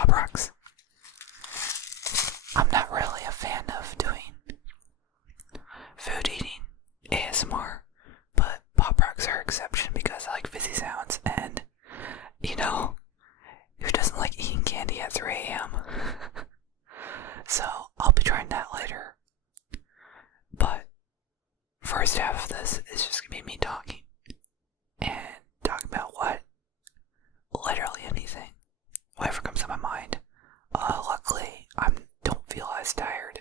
Poprocks. I'm not really a fan of doing food eating ASMR, but Poprocks are exception because I like fizzy sounds, and who doesn't like eating candy at 3 a.m.? So I'll be trying that later. But first half of this is just gonna be me talking and talking about literally anything, whatever comes to my mind. Luckily, I don't feel as tired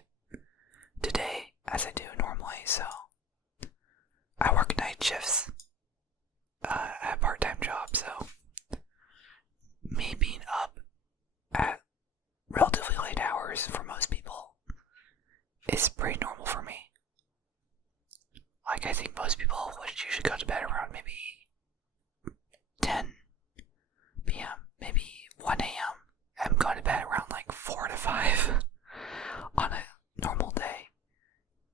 today as I do normally, so I work night shifts at a part-time job, so me being up at relatively late hours for most people is pretty normal for me. Like, I think most people would usually go to bed around maybe 10 p.m., maybe 1 a.m. I'm going to bed around like 4 to 5 on a normal day.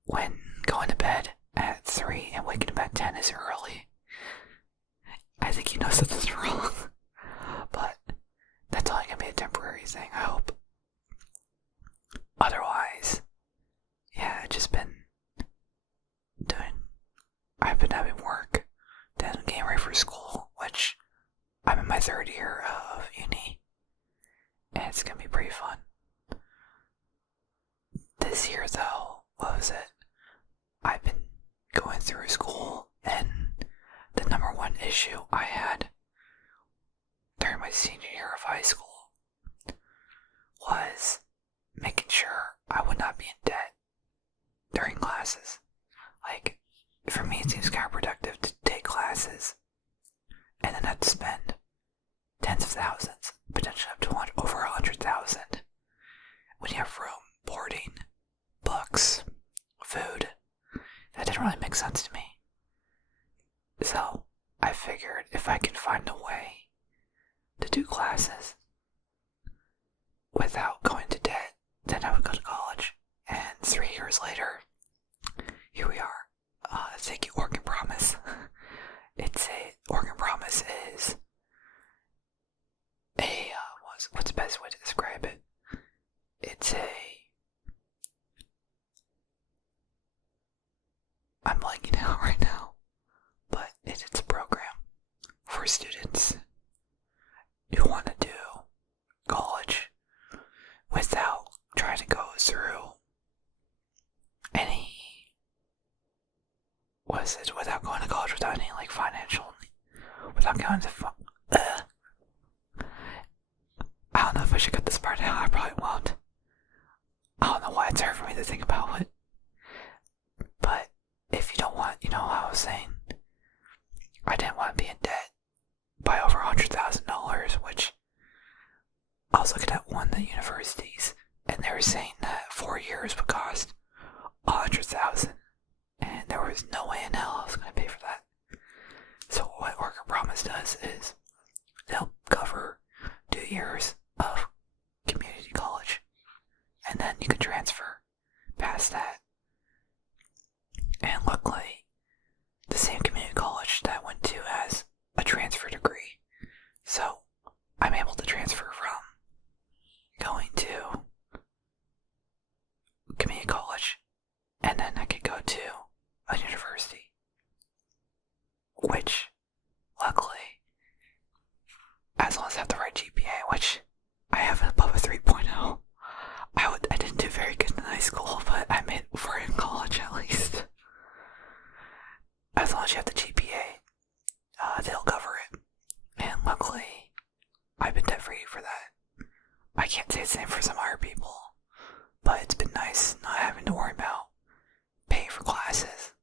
When going to bed at 3 and waking up at 10 is early, I think you know something's wrong. But that's only going to be a temporary thing, I hope. Otherwise, yeah, I've been having work, then getting ready for school, which I'm in my 3rd year of uni, and it's gonna be pretty fun. This year, though, what was it? I've been going through school, and the number one issue I had during my senior year of high school was making sure I would not be in debt during classes. Like, for me, it seems counterproductive to take classes and then have to spend tens of thousands, potentially up to over 100,000 when you have room, boarding, books, food. That didn't really make sense to me. So I figured if I can find a way to do classes without going to debt, then I would go to college. And 3 years later, here we are. Thank you, Organ Promise. Organ Promise is what's the best way to describe it? I'm blanking out right now, but it's a program for students who want to do college without trying to go through without going to college without any without going to I don't know if I should cut this part out. I probably won't. I don't know why it's hard for me to think about it. But if you don't want, how I was saying, I didn't want to be in debt by over $100,000, which I was looking at one of the universities, and they were saying that 4 years would cost $100,000, and there was no way in hell I was going to pay for that. So what Organ Promise does is they'll cover 2 years of community college, and then you can transfer past that. And luckily, the same community college that I went to has a transfer degree, so I'm able to transfer from going to community college, and then I could go to a university, which, luckily, as long as I have the right GPA, which I have above a 3.0, I didn't do very good in high school, but I made it for in college at least. As long as you have the GPA, they'll cover it, and luckily, I've been debt-free for that. I can't say the same for some other people, but it's been nice not having to worry about paying for classes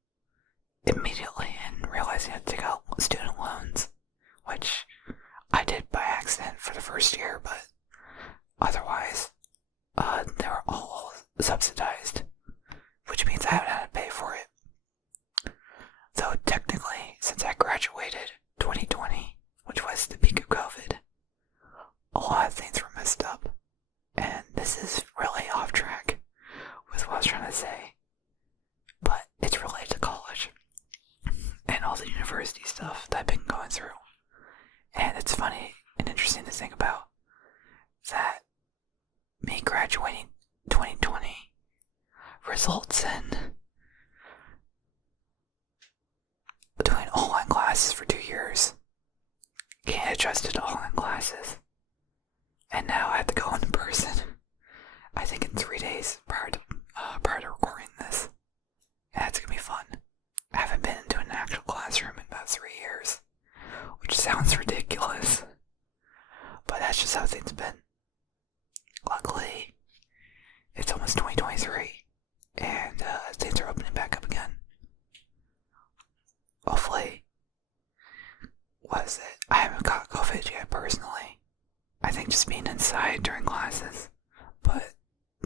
immediately and realizing I had to take out student loans, which I did by accident for the first year, but otherwise, they were all subsidized, which means I haven't had to pay for it. Though technically, since I graduated 2020, which was the peak of COVID, a lot of things were messed up, and this is really off track with what I was trying to say, but it's related to college and all the university stuff that I've been going through. And it's funny and interesting to think about that results in doing online classes for 2 years, getting adjusted to online classes, and now I have to go in person. I think in 3 days prior to recording this, and it's gonna be fun. I haven't been into an actual classroom in about 3 years, which sounds ridiculous, but that's just how things have been. Luckily, it's almost 2023, and things are opening back up again. Hopefully. What is it? I haven't got COVID yet personally. I think just being inside during classes, but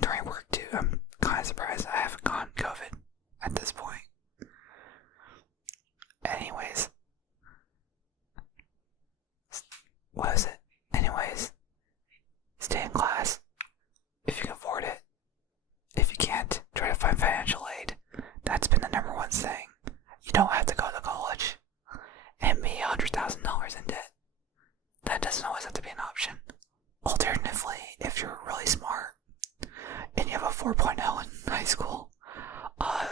during work too, I'm kind of surprised I haven't gotten COVID at this point. Anyways. What is it? Anyways. Stay in class if you can afford it. If you can't, try to find financial aid. That's been the number one thing. You don't have to go to college and be $100,000 in debt. That doesn't always have to be an option. Alternatively, if you're really smart and you have a 4.0 in high school,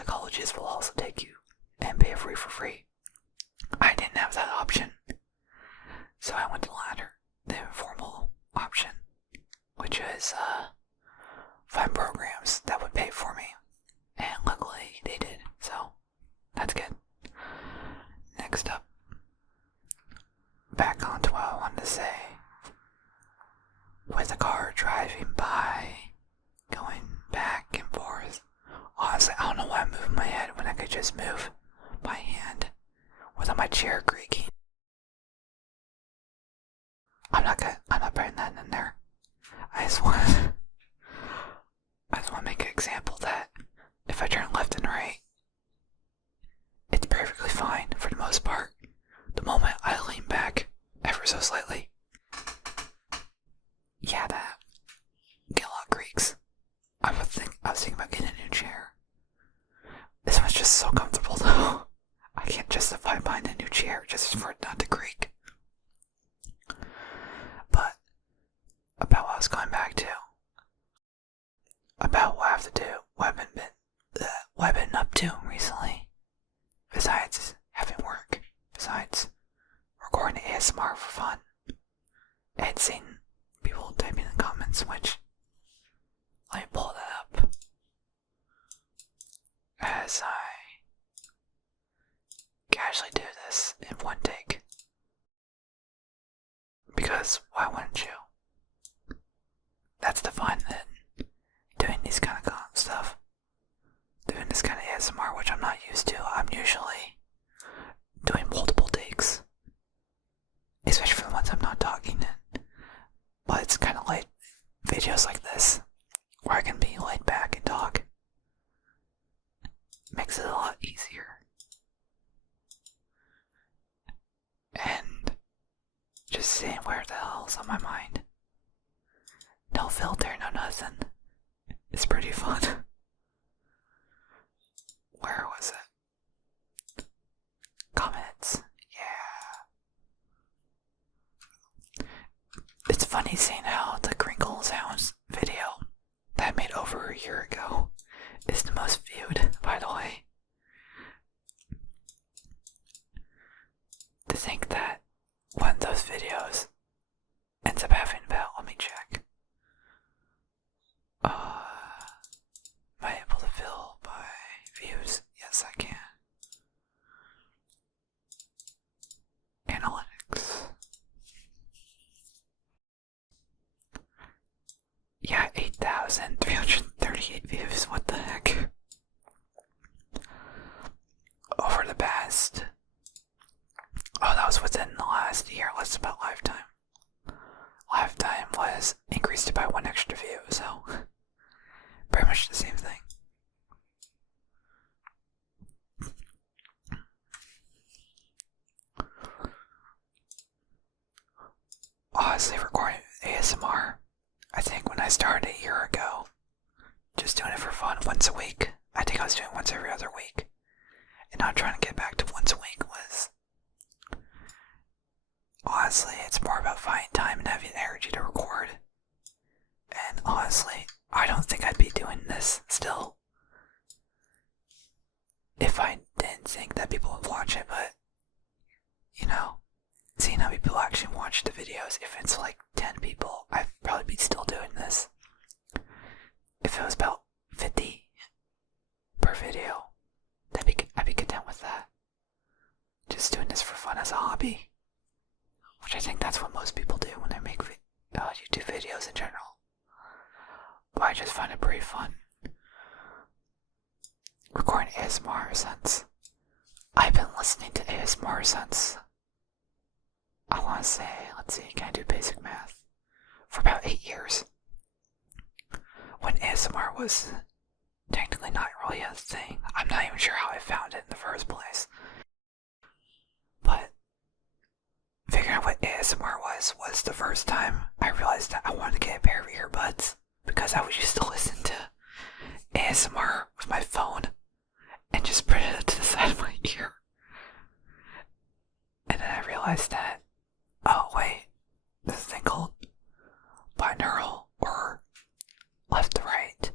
colleges will also take you and pay for free. I didn't have that option, so I went to the latter, the informal option, which is find programs that would pay for me, and luckily they did, so that's good. Next up, back on to what I wanted to say. With the car driving by, going back and forth. Honestly, I don't know why I'm moving my head when I could just move my hand without my chair creaking. I'm not putting that in there. I just want to make an example that if I turn left and right, it's perfectly fine for the most part. The moment I lean back ever so slightly, yeah, that get a lot of creaks. I was thinking about getting a new chair. This one's just so comfortable though. I can't justify buying a new chair just for it not to creak. But about what I was going back to, about what I have to do, what I've been up to recently, besides having work, besides recording ASMR for fun, and seeing people typing in the comments, which, let me pull that up as I casually do this in one take, because why wouldn't you? That's the fun in doing these kind of stuff, doing this kind of ASMR, which I'm not used to. I'm usually doing multiple takes, especially for the ones I'm not talking in. But it's kind of like videos like this, where I can be laid back and talk. Makes it a lot easier. And just seeing where the hell's on my mind. No filter, no nothing. It's pretty fun. Where was it? Comments. Yeah. It's funny seeing how the Crinkle Sounds video that I made over a year ago is the most viewed, by the way. To think that one of those videos ends up having about, let me check. Am I able to fill by views? Yes, I can. Analytics. Yeah, 8,338 views. What the heck? Over the past... Oh, that was within the last year. Let's about lifetime. Lifetime was increased by 1 extra view, so pretty much the same thing. Honestly, recording ASMR, I think when I started a year ago, just doing it for fun once a week, I think I was doing once every other week, and now trying to get back to once a week was, honestly, it's more about finding time and having energy to record. And honestly, I don't think I'd be doing this still think that people would watch it, but, you know, seeing how people actually watch the videos, if it's like 10 people, I'd probably be still doing this. If it was about 50 per video, I'd be content with that. Just doing this for fun as a hobby. Which I think that's what most people do when they make YouTube videos in general. But I just find it pretty fun. Recording ASMR since I've been listening to ASMR since, I want to say, let's see, can I do basic math? For about 8 years. When ASMR was technically not really a thing. I'm not even sure how I found it in the first place. But figuring out what ASMR was the first time I realized that I wanted to get a pair of earbuds, because I would used to listen to ASMR with my phone and just put it to the side of my ear. And then I realized that, oh wait, there's a thing called binaural or left to right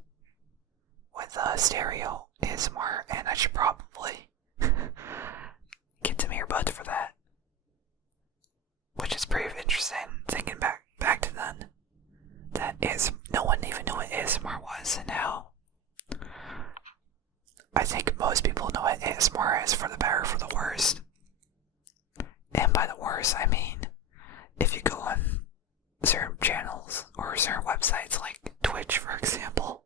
with stereo ASMR, and I should probably get some earbuds for that. Which is pretty interesting, thinking back to then, that no one even knew what ASMR was, and now I think most people know what ASMR is, for the better or for the worst. And by the worst, I mean, if you go on certain channels or certain websites like Twitch, for example,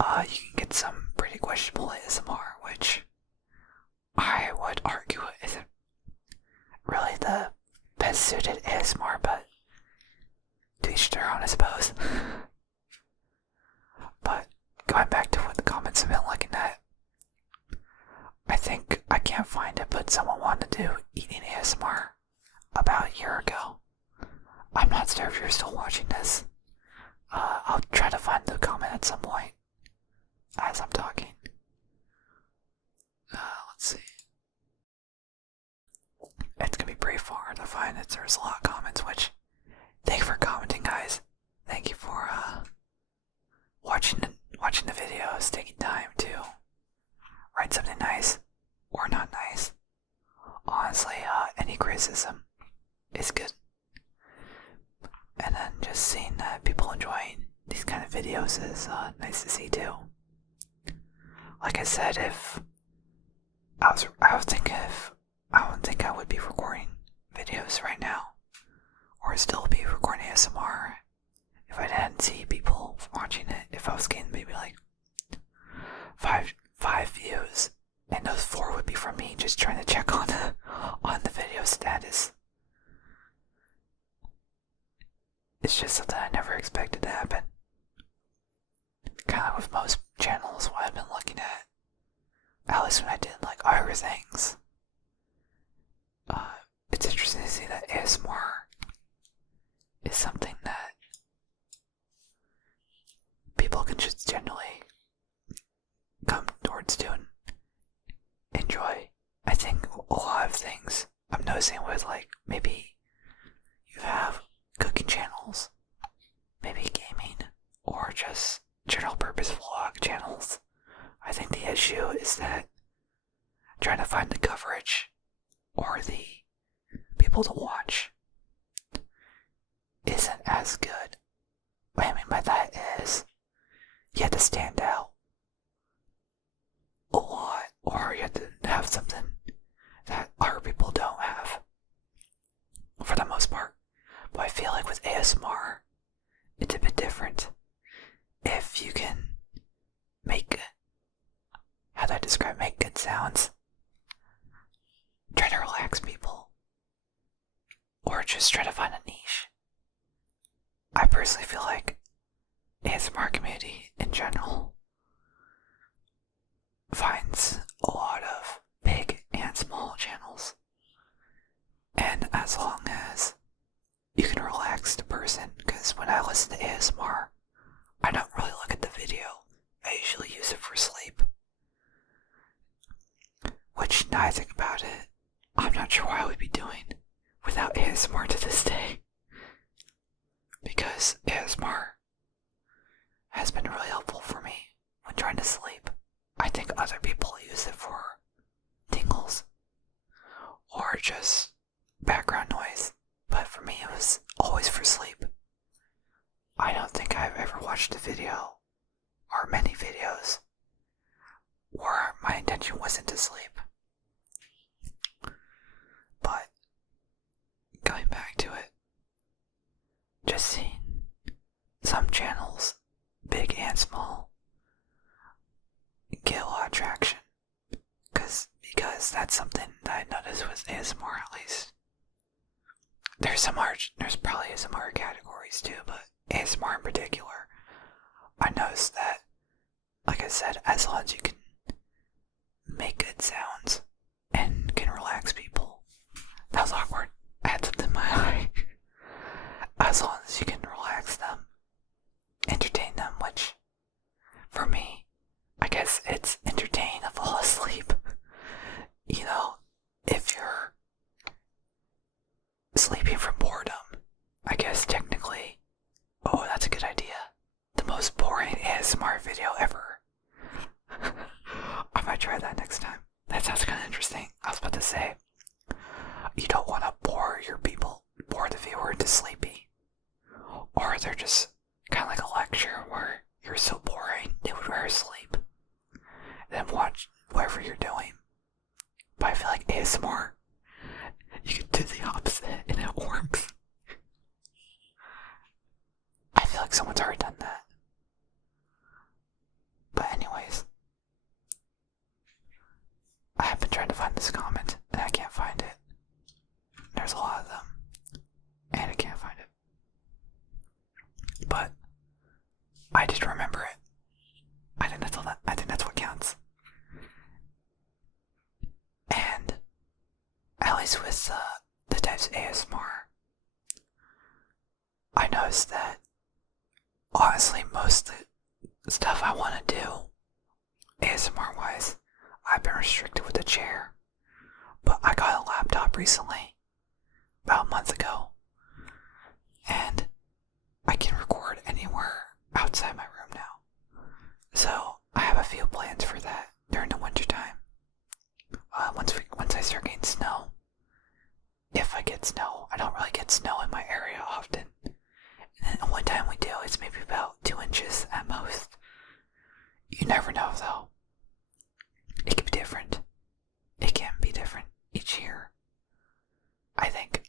you can get some pretty questionable ASMR, which I would argue isn't really the best suited ASMR, but to each their own, I suppose. But going back to what the comments have been looking at, I think I can't find it, but someone wanted to do eating ASMR about a year ago. I'm not sure if you're still watching this. I'll try to find the comment at some point as I'm talking. Let's see. It's gonna be pretty far to find it. There's a lot of comments, which, thank you for commenting, guys. Thank you for watching the videos, taking time to write something nice or not nice. Honestly, any criticism is good. And then just seeing that people enjoying these kind of videos is nice to see too. Like I said, if I don't think I would be recording videos right now, or still be recording ASMR, if I didn't see people watching it. If I was getting maybe like five views, and those 4 would be from me just trying to check on the video status. It's just something I never expected to happen. Kind of with most channels, what I've been looking at least when I did like other things. It's interesting to see that ASMR is something that people can just generally come towards to and enjoy. I think a lot of things I'm noticing with, like, maybe you have cooking channels, maybe gaming, or just general purpose vlog channels. I think the issue is that trying to find the coverage or the people to watch isn't as good. What I mean by that is you have to stand out a lot, or you have to have something that other people don't have, for the most part. But I feel like with ASMR, it's a bit different. If you can make good sounds, try to relax people, or just try to find a niche. I personally feel like ASMR community in general finds a lot of big and small channels, and as long as you can relax the person, because when I listen to ASMR, I don't really look at the video. I usually use it for sleep. Which, now I think about it, I'm not sure what I would be doing without ASMR to this day. Because ASMR has been really helpful for me when trying to sleep. I think other people use it for was always for sleep. I don't think I've ever watched a video, or many videos, where my intention wasn't to sleep. But, going back to it, just seeing some channels, big and small, get a lot of traction. Because that's something that I noticed with ASMR, at least. There's probably some other categories too, but ASMR in particular, I noticed that, like I said, as long as you can make good sounds and can relax people. That was awkward. I had something in my eye. As long as you can relax them, entertain them, which, for me, I guess it's entertain to fall asleep. You know, if you're sleeping from boredom, I guess technically, oh, that's a good idea. The most boring ASMR video ever. I might try that next time. That sounds kind of interesting. I was about to say, you don't want to bore the viewer into sleepy. Or they're just kind of like a lecture where you're so boring, they would rather sleep than watch whatever you're doing. But I feel like ASMR, you can do the opposite and it works. I feel like someone's already done that. But anyways, I have been trying to find this comment and I can't find it. There's a lot of them and I can't find it. But I did remember it. I think that's what counts. And at least with the types of ASMR, I noticed that honestly most of the stuff I want to do ASMR wise, I've been restricted with a chair. But I got a laptop recently, about a month ago, and I can record anywhere outside my room now. So I have a few plans for that during the winter time. Once I start getting snow, if I get snow, I don't really get snow in my area often. And then one time we do, it's maybe about 2 inches at most. You never know though. It can be different. It can be different each year, I think.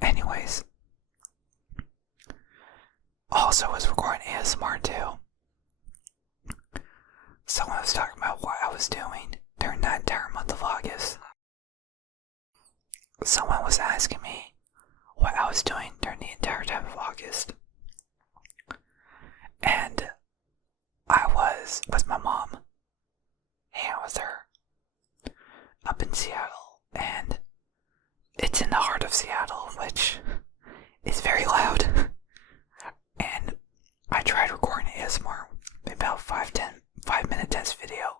Anyways, also was recording ASMR too. Someone was talking about what I was doing during that entire month of August. Someone was asking me what I was doing during the entire time of August. And I was with my mom, hanging with her, up in Seattle. And it's in the heart of Seattle, which is very loud. And I tried recording ASMR, about 5-minute test video.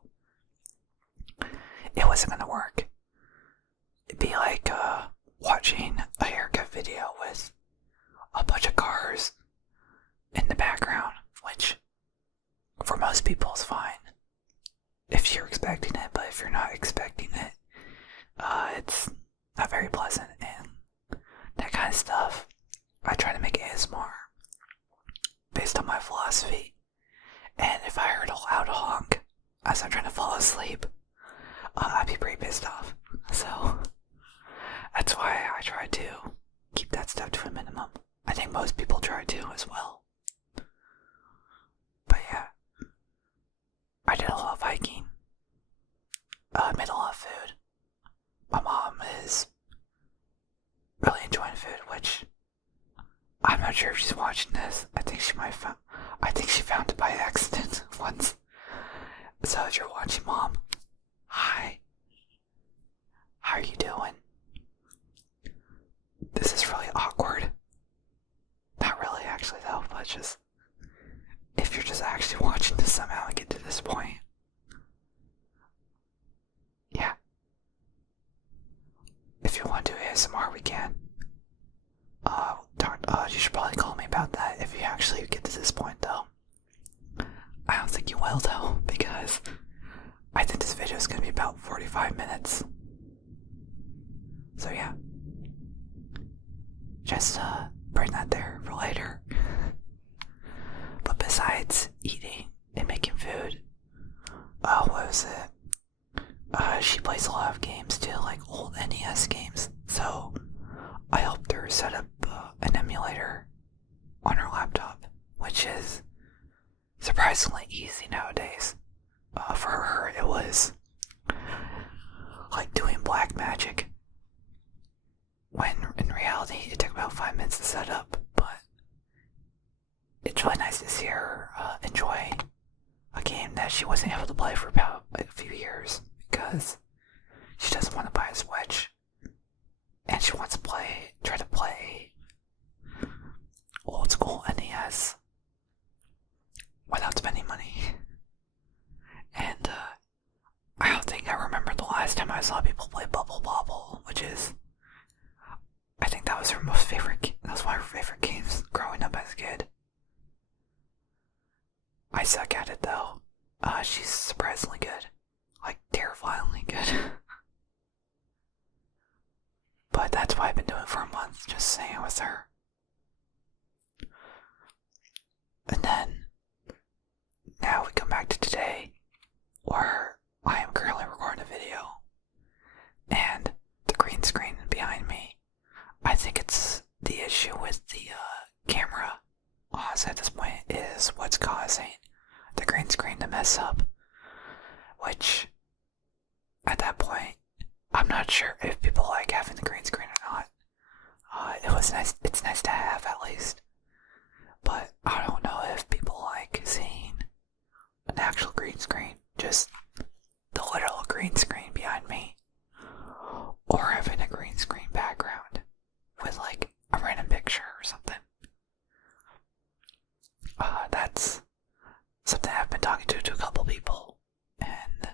It wasn't gonna work. It'd be like watching a haircut video with a bunch of cars in the background, which for most people is fine if you're expecting it, but if you're not expecting it, it's not very pleasant. And that kind of stuff, I try to make ASMR based on my philosophy. And if I heard a loud honk as I'm trying to fall asleep, I'd be pretty pissed off. So that's why I try to keep that stuff to a minimum. I think most people try to as well. But yeah, I did a lot of hiking. I made a lot of food. My mom is really enjoying food, which I'm not sure if she's watching this. I think she found it by accident once. So if you're watching, Mom, hi. How are you doing? This is really awkward. Not really, actually, though, but while though, because I think this video is going to be about 45 minutes. So yeah. Just bring that there for later. But besides eating and making food, what was it? She plays a lot of games too, like old NES games. So I helped her set up an emulator on her laptop, which is surprisingly easy nowadays. For her, it was like doing black magic, when in reality it took about 5 minutes to set up. But it's really nice to see her enjoy a game that she wasn't able to play for about a few years, because she doesn't want to buy a Switch, and she wants to try to play old school NES without spending money. And I don't think I remember the last time I saw people play Bubble Bobble, which is, I think that was her most favorite. That was one of her favorite games growing up as a kid. I suck at it though. She's surprisingly good, like terrifyingly good. But that's what I've been doing for a month, just staying with her. And then now we come back to today, where I am currently recording a video, and the green screen behind me, I think it's the issue with the camera. Honestly, at this point, is what's causing the green screen to mess up. Which, at that point, I'm not sure if people like having the green screen or not. It was nice. It's nice to have, at least. But I don't know if people like seeing an actual green screen, just the literal green screen behind me, or having a green screen background with like a random picture or something. That's something I've been talking to a couple people, and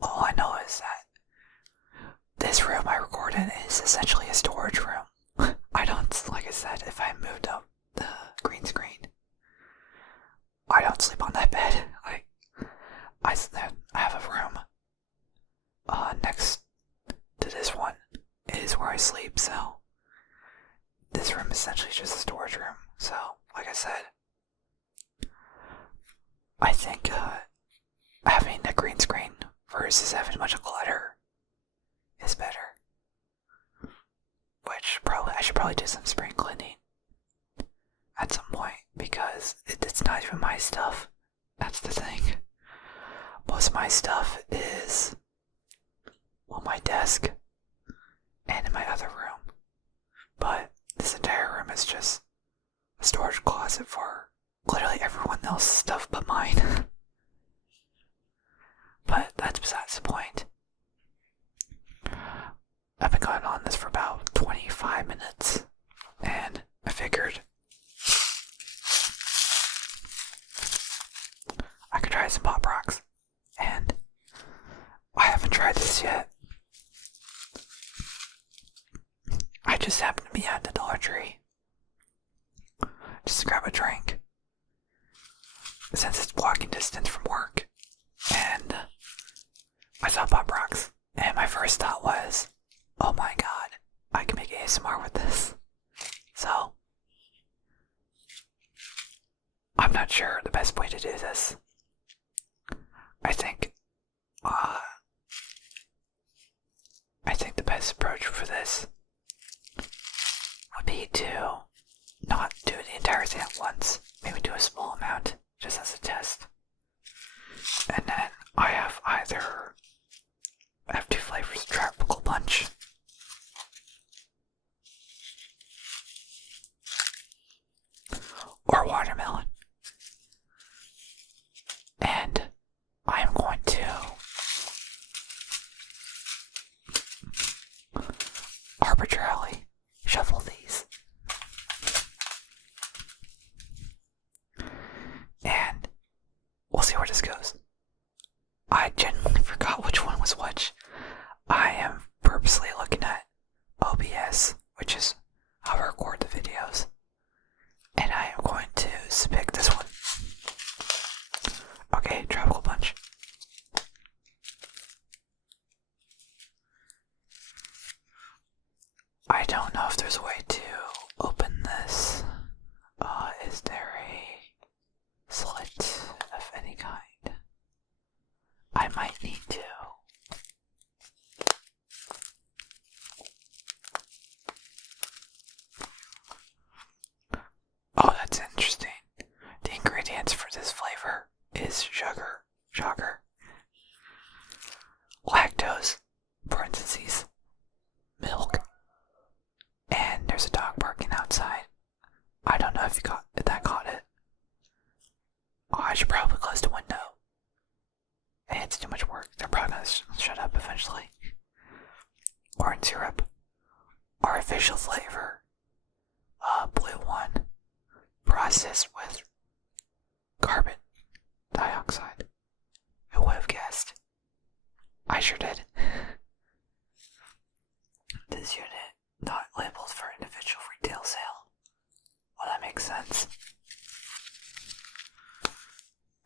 all I know is that this room I record in is essentially a storage room. I don't, like I said, if I moved up the green screen, I don't sleep on that bed. Like, I have a room next to this one is where I sleep, so this room is essentially just a storage room. So, like I said, I think having a green screen versus having a bunch of clutter is better. Which I should probably do some spring cleaning at some point, because it's not even my stuff. That's the thing. Most of my stuff is on my desk and in my other room. But this entire room is just a storage closet for literally everyone else's stuff but mine. But that's besides the point. I've been going on this for about 25 minutes, and I figured I could try some Poprocks, and I haven't tried this yet. I just happened to be at the Dollar Tree just to grab a drink, since it's walking distance from work, and I saw Poprocks, and my first thought was, oh my god, I can make ASMR with this. So, I'm not sure the best way to do this. I think the best approach for this would be to not do the entire thing at once. Maybe do a small amount, just as a test. And then I have two flavors of tropical punch. Or watermelon. And I am going to arbitrarily shuffle these. And we'll see where this goes. I genuinely forgot which one was which. I am purposely looking at OBS, which is how I record the videos. And I am going to pick this one. Okay, try sugar, lactose, parentheses, milk, and there's a dog barking outside. I don't know if that caught it. Oh, I should probably close the window. It's too much work. They're probably gonna shut up eventually. Corn syrup, artificial flavor, blue one, processed with carbon dioxide. Who would have guessed? I sure did. This unit not labeled for individual retail sale. Well, that makes sense.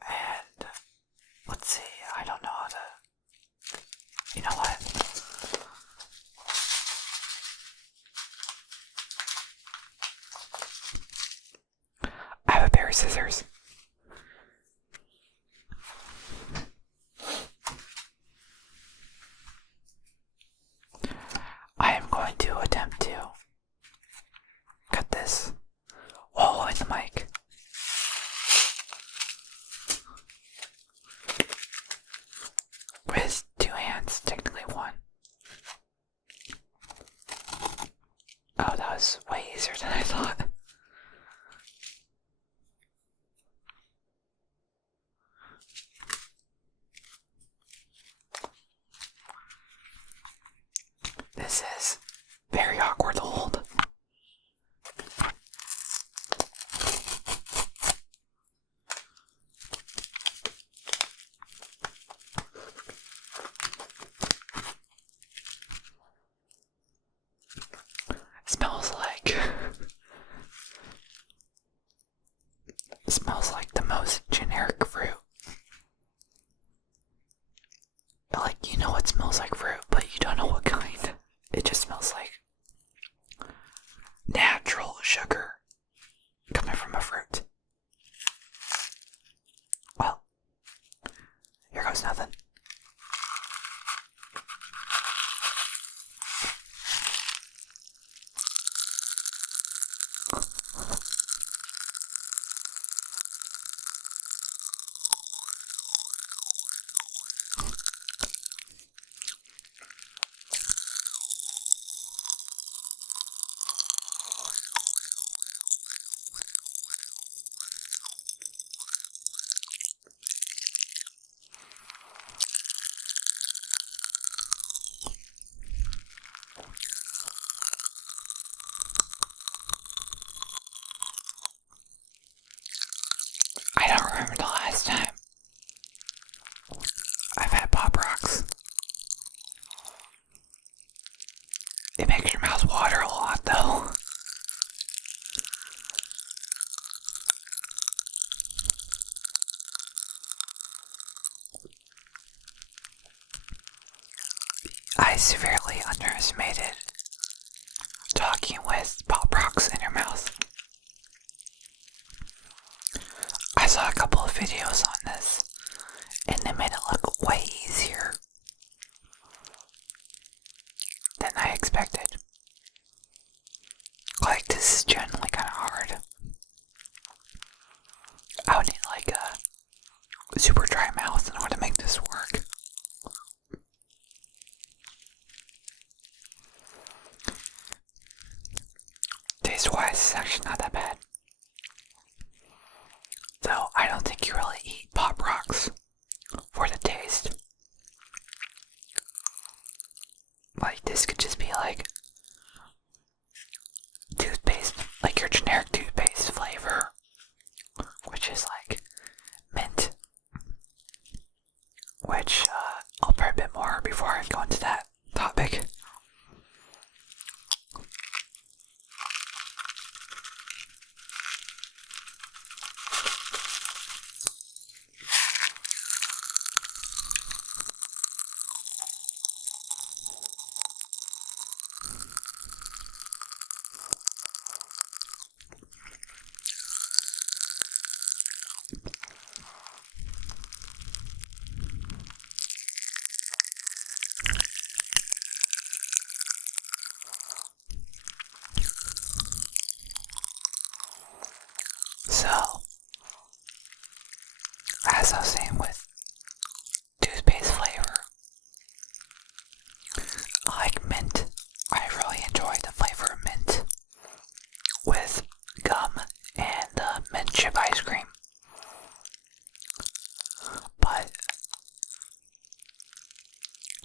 And let's see, I don't know how to. You know what? I have a pair of scissors. I am going to attempt to cut this while holding the mic. With two hands, technically one. Oh, that was way easier than I thought. This is very awkward to hold. Smells like the most generic fruit. Like, you know it smells like fruit, but you don't know what kind. It just smells like natural sugar coming from a fruit. Well, here goes nothing. I don't remember the last time I've had Poprocks. It makes your mouth water a lot, though. I severely underestimated talking with Poprocks in your mouth. I saw a couple of videos on this, and they made it look way easier than I expected. Like, this is generally kind of hard. I would need like a super dry mouth in order to make this work. Taste-wise, it's actually not that bad. Though, I don't think you really eat Poprocks for the taste. Like, this could just be like toothpaste, like your generic toothpaste flavor, which is like mint, which I'll burn a bit more before I go into that topic.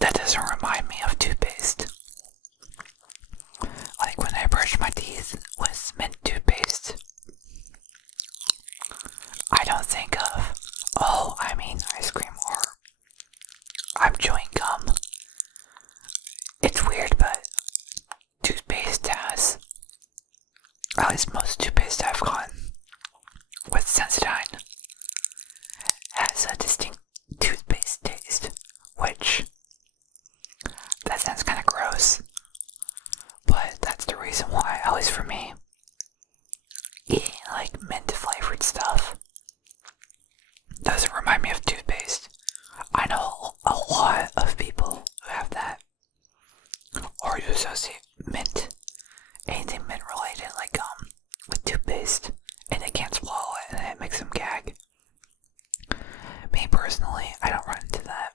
that doesn't remind me of toothpaste. Like when I brush my teeth with mint toothpaste, I don't think of, oh, I mean ice cream or I'm chewing gum. It's weird, but toothpaste has, at least most toothpaste I've gotten with Sensodyne, has a distinct toothpaste taste, which, that sounds kind of gross, but that's the reason why, at least for me, eating like mint flavored stuff doesn't remind me of toothpaste. I know a lot of people who have that, or who associate mint, anything mint related like gum, with toothpaste, and they can't swallow it and it makes them gag. Me personally, I don't run into that.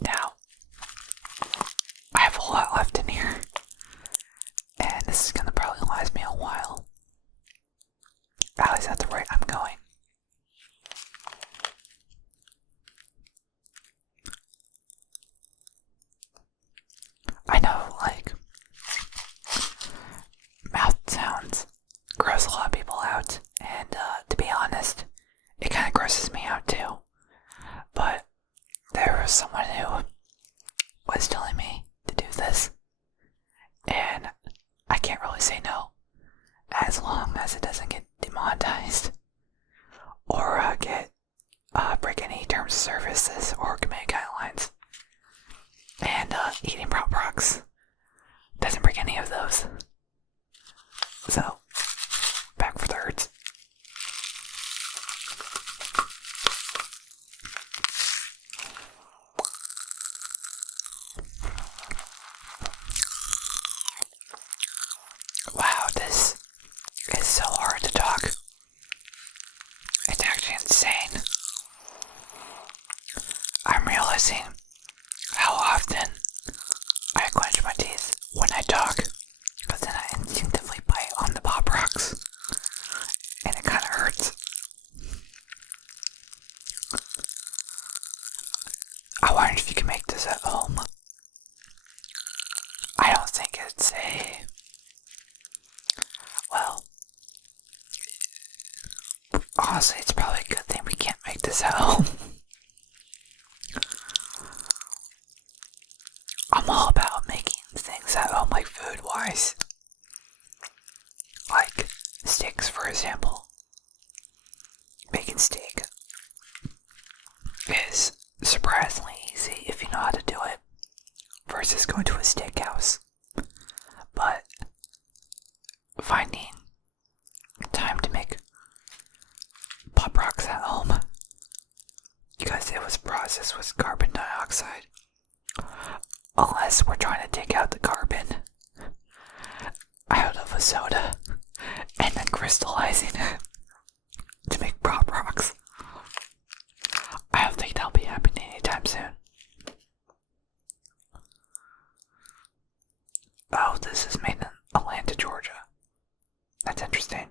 Now, I have a lot left in here, and this is gonna probably last me a while. At least at the rate I'm going. I know, like, mouth sounds gross a lot of people out, and to be honest, it kind of grosses me out too. But there was someone who was telling me to do this, and I can't really say no, as long as it doesn't get demonetized or break any terms of services or community guidelines. And eating Poprocks doesn't break any of those. So, back for thirds. Wow, this is so hard to talk. It's actually insane. I'm realizing how often I clench my teeth when I talk, but then I instinctively bite on the Poprocks, and it kind of hurts. I wonder if you can make this at home. I don't think it's well, honestly, it's probably a good thing we can't make this at home. I'm all about making things at home, like food-wise. Like steaks, for example. Making steak is surprisingly easy if you know how to do it, versus going to a steakhouse. But finding time to make Poprocks at home, because it was processed with carbon dioxide, unless we're trying to take out the carbon out of a soda and then crystallizing it to make Poprocks. I don't think that'll be happening anytime soon. Oh, this is made in Atlanta, Georgia. That's interesting.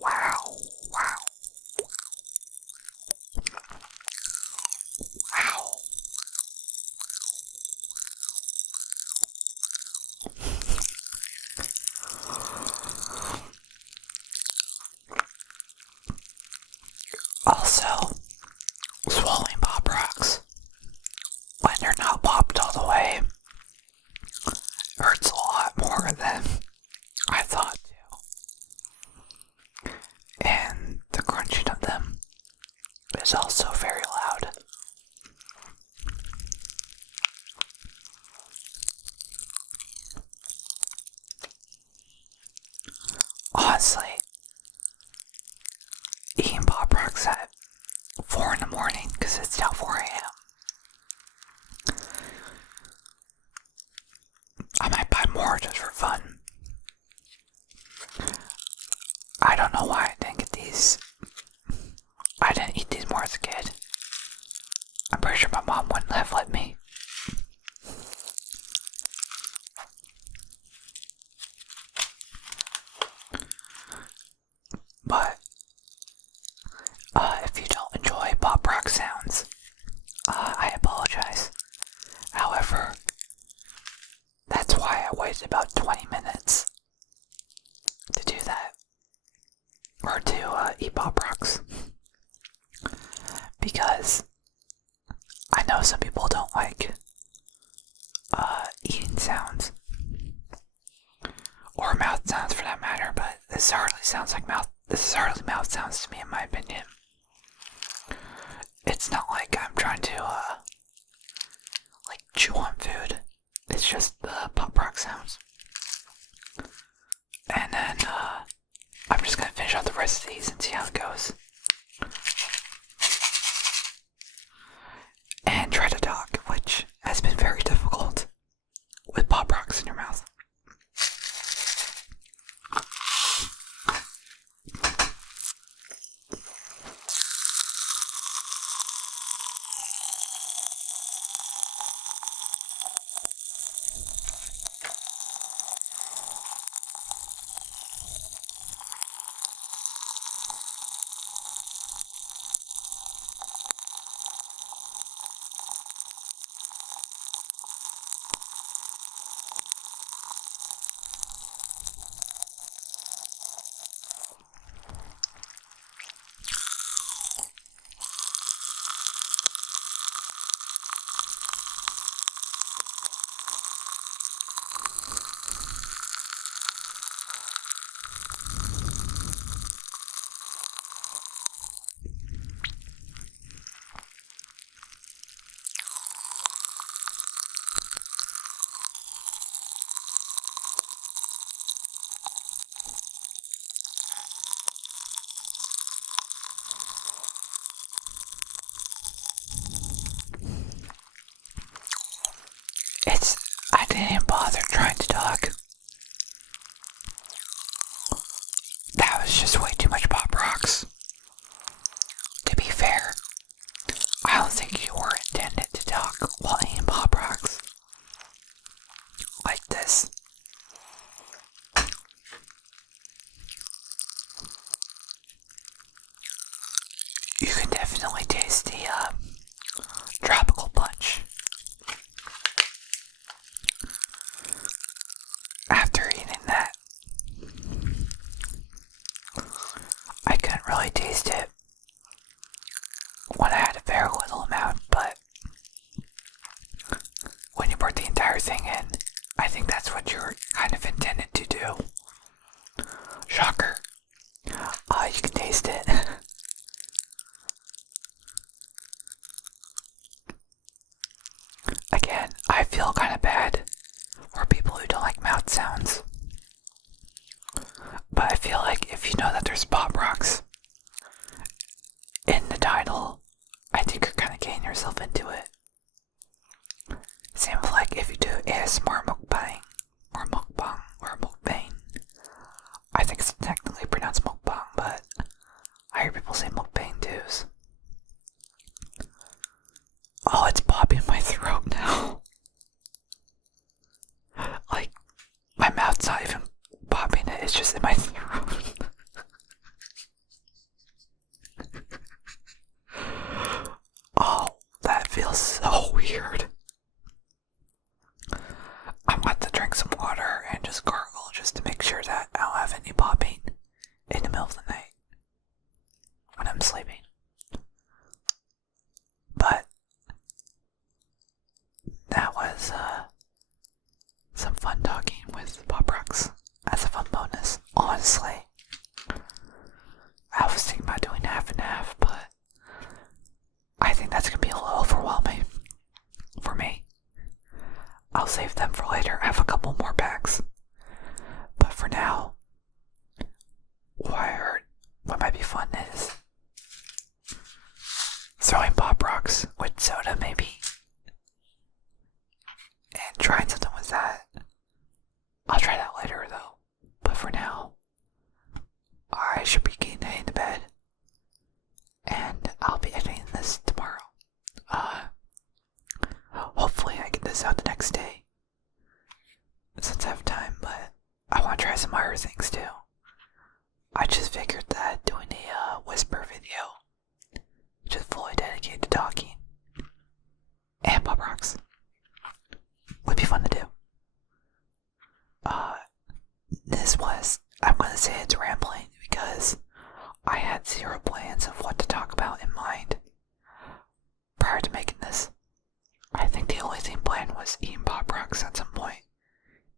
Wow. Also, swallowing Poprocks, when they're not popped all the way, hurts a lot more than I thought to. And the crunching of them is also very loud. Honestly, eating Poprocks at 4 in the morning, because it's now 4 a.m. I might buy more just for fun. I don't know why I didn't get these. I didn't eat these more as a kid. I'm pretty sure my mom wouldn't have let me. about 20 minutes to do that. Or to eat Poprocks. Because I know some people don't like eating sounds. Or mouth sounds for that matter, but this hardly sounds like mouth. This is hardly mouth sounds to me, in my opinion. It's not like I'm trying to like chew on food. It's just the Poprock sounds. And then I'm just gonna finish out the rest of these and see how it goes. And try to talk, which has been very difficult with Poprocks in your mouth. I didn't bother trying to talk. That was just way too much Poprocks. To be fair, I don't think you were intended to talk while eating Poprocks. Like this. You can definitely taste the tropical punch. After eating that, I couldn't really taste it when I had a very little amount, but when you put the entire thing in, I think that's what you're kind of intended to do. Shocker. You can taste it. Again, I feel kind of bad for people who don't like mouth sounds. But I feel like if you know that there's Poprocks in the title, I think you're kind of getting yourself into it. Same with like if you do ASMR mukbang, or mukbang, or mukbang. I think it's technically pronounced mukbang, but I hear people say mukbang too. Oh, it's popping in my throat now. Like, my mouth's not even popping it, it's just in my throat. Oh, that feels so weird. I'm about to drink some water and just gargle just to make sure that I don't have any popping in the middle of the night when I'm sleeping. But that was some fun talking with Poprocks as a fun bonus. Honestly, I was thinking about doing half and half, but I think that's gonna be a little overwhelming for me. I'll save them for later. I have a couple more packs, but for now, what might be fun is throwing Poprocks with soda, maybe. And trying something with that. I'll try that later though. But for now, I should be getting into bed. And I'll be editing this tomorrow. Hopefully I get this out the next day. Since I have time, but I want to try some other things too. I just figured that doing a whisper video, just fully dedicated to talking, and Poprocks, would be fun to do. I'm gonna say it's rambling because I had zero plans of what to talk about in mind prior to making this. I think the only thing planned was eating Poprocks at some point,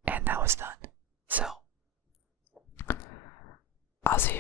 and that was done. So, I'll see